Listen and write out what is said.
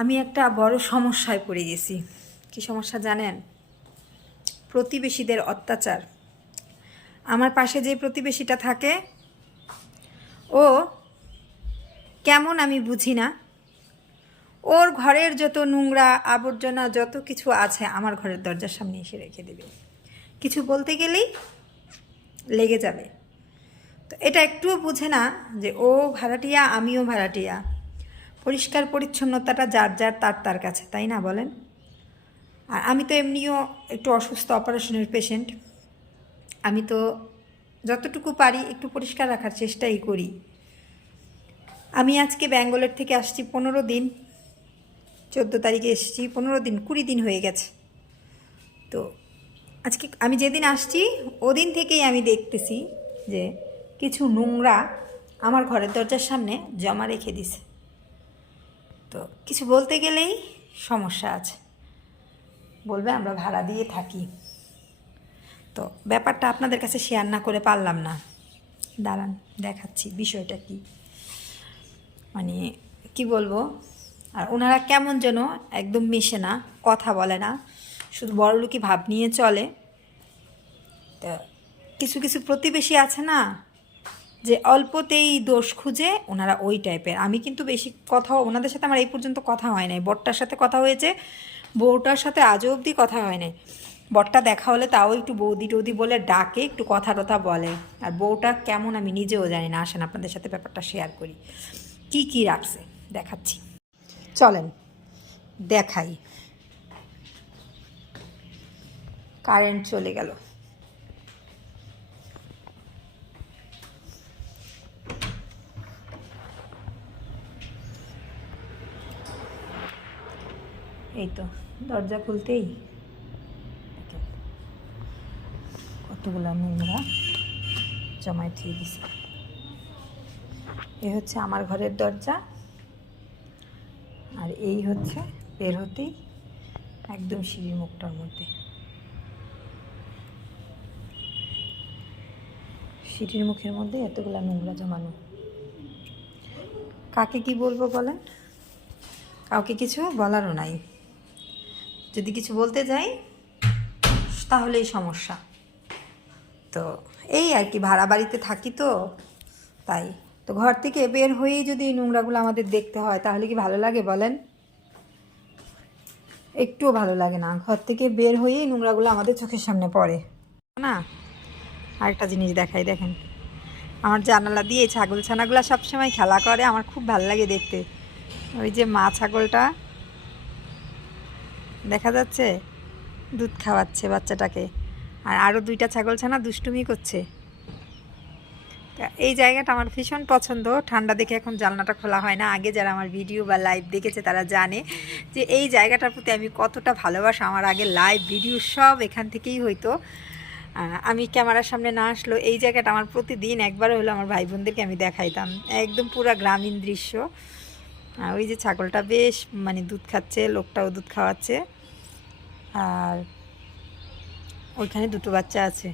আমি একটা বড় সমস্যায় পড়ে গেছি। কি সমস্যা জানেন? প্রতিবেশীদের অত্যাচার। আমার পাশে যে প্রতিবেশীটা থাকে ও কেমন আমি বুঝি না, ওর ঘরের যত নোংরা আবর্জনা যত কিছু আছে আমার ঘরের দরজার সামনে এসে রেখে দেবে। কিছু বলতে গেলেই লেগে যাবে। তো এটা একটুও বুঝে না যে ও ভাড়াটিয়া, আমিও ভাড়াটিয়া। পরিষ্কার পরিচ্ছন্নতাটা যার যার তার কাছে, তাই না বলেন? আর আমি তো এমনিও একটু অসুস্থ, অপারেশনের পেশেন্ট। আমি তো যতটুকু পারি একটু পরিষ্কার রাখার চেষ্টাই করি। আমি আজকে ব্যাঙ্গালোর থেকে আসছি 15 দিন, 14 তারিখে এসেছি, 15 দিন 20 দিন হয়ে গেছে। তো আজকে আমি যেদিন আসছি ওদিন থেকেই আমি দেখতেছি যে কিছু নোংরা আমার ঘরের দরজার সামনে জমা রেখে দিছে। তো কিছু বলতে গেলেই সমস্যা আছে, বলবে আমরা ভাড়া দিয়ে থাকি। তো ব্যাপারটা আপনাদের কাছে শেয়ার না করে পারলাম না। দাঁড়ান দেখাচ্ছি বিষয়টা কি, মানে কি বলবো। আর ওনারা কেমন যেন একদম মেশে না, কথা বলে না, শুধু বড়লোকি ভাব নিয়ে চলে। তো কিছু কিছু প্রতিবেশী আছে না, যে অল্পতেই দোষ খুঁজে, ওনারা ওই টাইপের। আমি কিন্তু বেশি কথা, ওনাদের সাথে আমার এই পর্যন্ত কথা হয় নাই। বরটার সাথে কথা হয়েছে, বউটার সাথে আজও অবধি কথা হয় নাই। বরটা দেখা হলে তাও একটু বৌদি টৌদি বলে ডাকে, একটু কথা টথা বলে। আর বউটা কেমন আমি নিজেও জানি না। আসেন আপনাদের সাথে ব্যাপারটা শেয়ার করি, কি কি রাখছে দেখাচ্ছি। চলেন দেখাই। কারেন্ট চলে গেল। এই তো দরজা খুলতেই কতগুলো নোংরা জমায় থুয়ে দিছে। এ হচ্ছে আমার ঘরের দরজা, আর এই হচ্ছে বের হতেই একদম সিঁড়ির মুখটার মধ্যে। সিঁড়ির মুখের মধ্যে এতগুলো নোংরা জমানো। কাকে কি বলবো বলেন? কাউকে কিছু বলারও নাই। যদি কিছু বলতে যাই তাহলেই সমস্যা। তো এই আর কি, ভাড়া বাড়িতে থাকি তো তাই। তো ঘর থেকে বের হয়েই যদি এই নোংরাগুলো আমাদের দেখতে হয় তাহলে কি ভালো লাগে বলেন? একটুও ভালো লাগে না। ঘর থেকে বের হয়েই নোংরাগুলো আমাদের চোখের সামনে পড়ে না। আরেকটা জিনিস দেখাই, দেখেন আমার জানালা দিয়ে ছাগল ছানাগুলো সবসময় খেলা করে, আমার খুব ভালো লাগে দেখতে। ওই যে মা ছাগলটা দেখা যাচ্ছে, দুধ খাওয়াচ্ছে বাচ্চাটাকে, আর আরও 2টা ছাগল ছানা দুষ্টুমি করছে। এই জায়গাটা আমার ভীষণ পছন্দ। ঠান্ডা দেখে এখন জানলাটা খোলা হয় না। আগে যারা আমার ভিডিও বা লাইভ দেখেছে তারা জানে যে এই জায়গাটার প্রতি আমি কতটা ভালোবাসা। আমার আগে লাইভ ভিডিও সব এখান থেকেই হইতো। আমি ক্যামেরার সামনে না আসলেও এই জায়গাটা আমার প্রতিদিন একবার হলো আমার ভাই বোনদেরকে আমি দেখাইতাম। একদম পুরো গ্রামীণ দৃশ্য। ওই যে ছাগলটা বেশ মানে দুধ খাচ্ছে, লোকটাও দুধ খাওয়াচ্ছে, আর ওইখানে 2টো বাচ্চা আছে।